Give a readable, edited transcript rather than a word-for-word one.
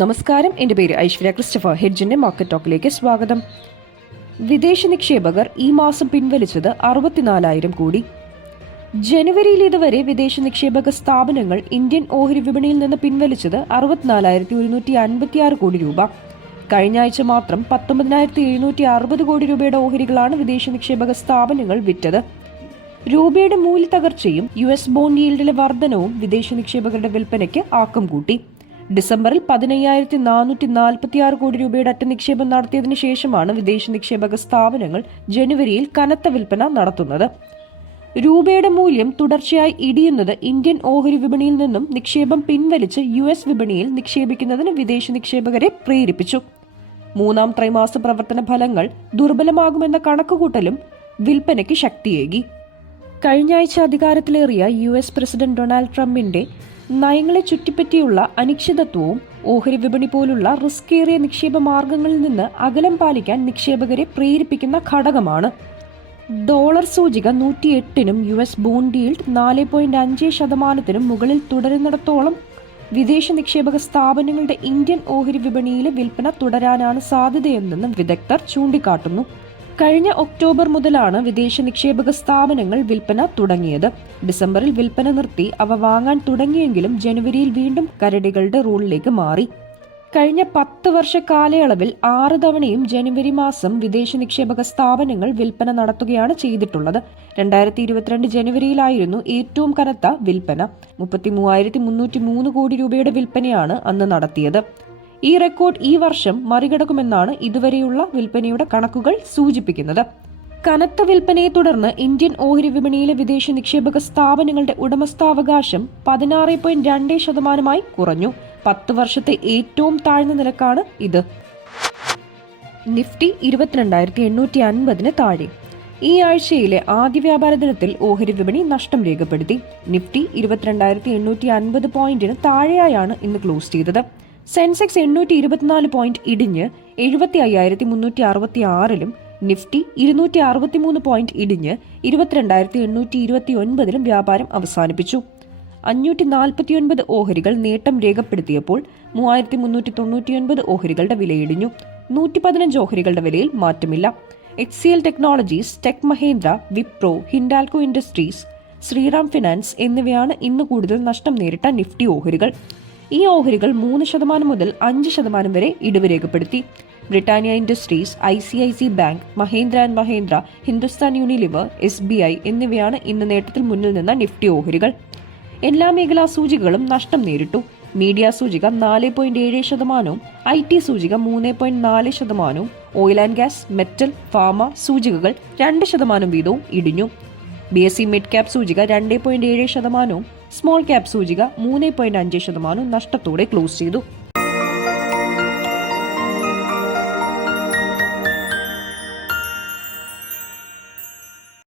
നമസ്കാരം, എൻ്റെ പേര് ഐശ്വര്യ ക്രിസ്റ്റഫർ. ഹെഡ്ജിന്റെ മാർക്കറ്റ് ടോക്കിലേക്ക് സ്വാഗതം. വിദേശ നിക്ഷേപകർ ഈ മാസം പിൻവലിച്ചത് 64,000 കോടി. ജനുവരിയിൽ ഇതുവരെ വിദേശ നിക്ഷേപക സ്ഥാപനങ്ങൾ ഇന്ത്യൻ ഓഹരി വിപണിയിൽ നിന്ന് പിൻവലിച്ചത് 64,156 കോടി രൂപ. കഴിഞ്ഞ ആഴ്ച മാത്രം 19,760 കോടി രൂപയുടെ ഓഹരികളാണ് വിദേശ നിക്ഷേപക സ്ഥാപനങ്ങൾ വിറ്റത്. രൂപയുടെ മൂല്യത്തകർച്ചയും US ബോണ്ട് യീൽഡിലെ വർധനവും വിദേശ നിക്ഷേപകരുടെ വിൽപ്പനയ്ക്ക് ആക്കം കൂട്ടി. ഡിസംബറിൽ 15,446 കോടി രൂപയുടെ അറ്റ നിക്ഷേപം നടത്തിയതിനു ശേഷമാണ് വിദേശ നിക്ഷേപക സ്ഥാപനങ്ങൾ ജനുവരിയിൽ കനത്ത വിൽപ്പന നടത്തുന്നത്. രൂപയുടെ മൂല്യം തുടർച്ചയായി ഇടിയുന്നത് ഇന്ത്യൻ ഓഹരി വിപണിയിൽ നിന്നും നിക്ഷേപം പിൻവലിച്ച് US വിപണിയിൽ നിക്ഷേപിക്കുന്നതിന് വിദേശ നിക്ഷേപകരെ പ്രേരിപ്പിച്ചു. മൂന്നാം ത്രൈമാസ പ്രവർത്തന ഫലങ്ങൾ ദുർബലമാകുമെന്ന കണക്കുകൂട്ടലും വിൽപ്പനയ്ക്ക് ശക്തിയേകി. കഴിഞ്ഞ ആഴ്ച അധികാരത്തിലേറിയ US പ്രസിഡന്റ് ഡൊണാൾഡ് ട്രംപിന്റെ നയങ്ങളെ ചുറ്റിപ്പറ്റിയുള്ള അനിശ്ചിതത്വവും ഓഹരി വിപണി പോലുള്ള റിസ്കേറിയ നിക്ഷേപ മാർഗങ്ങളിൽ നിന്ന് അകലം പാലിക്കാൻ നിക്ഷേപകരെ പ്രേരിപ്പിക്കുന്ന ഘടകമാണ്. ഡോളർ സൂചിക 108-നും US ബോണ്ട് യീൽഡ് 4.5% മുകളിൽ തുടരുന്നിടത്തോളം വിദേശ നിക്ഷേപക സ്ഥാപനങ്ങളുടെ ഇന്ത്യൻ ഓഹരി വിപണിയിലെ വിൽപ്പന തുടരാനാണ് സാധ്യതയെന്നും വിദഗ്ധർ ചൂണ്ടിക്കാട്ടുന്നു. കഴിഞ്ഞ ഒക്ടോബർ മുതലാണ് വിദേശ നിക്ഷേപക സ്ഥാപനങ്ങൾ വിൽപ്പന തുടങ്ങിയത്. ഡിസംബറിൽ വിൽപ്പന നിർത്തി അവ വാങ്ങാൻ തുടങ്ങിയെങ്കിലും ജനുവരിയിൽ വീണ്ടും കരടികളുടെ റൂളിലേക്ക് മാറി. കഴിഞ്ഞ 10 വർഷ കാലയളവിൽ 6 തവണയും ജനുവരി മാസം വിദേശ നിക്ഷേപക സ്ഥാപനങ്ങൾ വിൽപ്പന നടത്തുകയാണ് ചെയ്തിട്ടുള്ളത്. 2022 ജനുവരിയിലായിരുന്നു ഏറ്റവും കനത്ത വിൽപ്പന. 33,303 കോടി രൂപയുടെ വിൽപ്പനയാണ് അന്ന് നടത്തിയത്. ഈ റെക്കോർഡ് ഈ വർഷം മറികടക്കുമെന്നാണ് ഇതുവരെയുള്ള വിൽപ്പനയുടെ കണക്കുകൾ സൂചിപ്പിക്കുന്നത്. കനത്ത വിൽപ്പനയെ തുടർന്ന് ഇന്ത്യൻ ഓഹരി വിപണിയിലെ വിദേശ നിക്ഷേപക സ്ഥാപനങ്ങളുടെ ഉടമസ്ഥാവകാശം 16.2% കുറഞ്ഞു. 10 വർഷത്തെ ഏറ്റവും താഴ്ന്ന നിരക്കാണ് ഇത്. നിഫ്റ്റി 22,850 താഴെ. ഈ ആഴ്ചയിലെ ആദ്യ വ്യാപാര ദിനത്തിൽ ഓഹരി വിപണി നഷ്ടം രേഖപ്പെടുത്തി. നിഫ്റ്റി 22,850 പോയിന്റിന് താഴെയായാണ് ഇന്ന് ക്ലോസ് ചെയ്തത്. സെൻസെക്സ് 824 പോയിന്റ് ഇടിഞ്ഞ് 75,366-ലും നിഫ്റ്റി 263 പോയിന്റ് ഇടിഞ്ഞ് 22,829-ലും വ്യാപാരം അവസാനിപ്പിച്ചു. 549 ഓഹരികൾ നേട്ടം രേഖപ്പെടുത്തിയപ്പോൾ 3,399 ഓഹരികളുടെ വിലയിടിഞ്ഞു. 115 ഓഹരികളുടെ വിലയിൽ മാറ്റമില്ല. HCL ടെക്നോളജീസ്, ടെക് മഹേന്ദ്ര, വിപ്രോ, ഹിൻഡാൽകോ ഇൻഡസ്ട്രീസ്, ശ്രീറാം ഫിനാൻസ് എന്നിവയാണ് ഇന്ന് കൂടുതൽ നഷ്ടം നേരിട്ട നിഫ്റ്റി ഓഹരികൾ. ഈ ഓഹരികൾ 3% മുതൽ 5% വരെ ഇടിവ് രേഖപ്പെടുത്തി. Britannia industries, ICIC bank, Mahendra and Mahendra, Hindustan Unilever, SBI എന്നിവയാണ് ഇന്ന് നേട്ടത്തിൽ മുന്നിൽ നിന്ന നിഫ്റ്റി ഓഹരികൾ. എല്ലാ മേഖലാ സൂചികകളും നഷ്ടം നേരിട്ടു. മീഡിയ സൂചിക 4.7%, IT സൂചിക 3.4%, oil and gas, metal, pharma സൂചികകൾ 2% വീതവും ഇടിഞ്ഞു. BSE മിഡ് ക്യാപ് സൂചിക 2.7%, സ്മോൾ ക്യാപ് സൂചിക 3.5% നഷ്ടത്തോടെ ക്ലോസ് ചെയ്തു.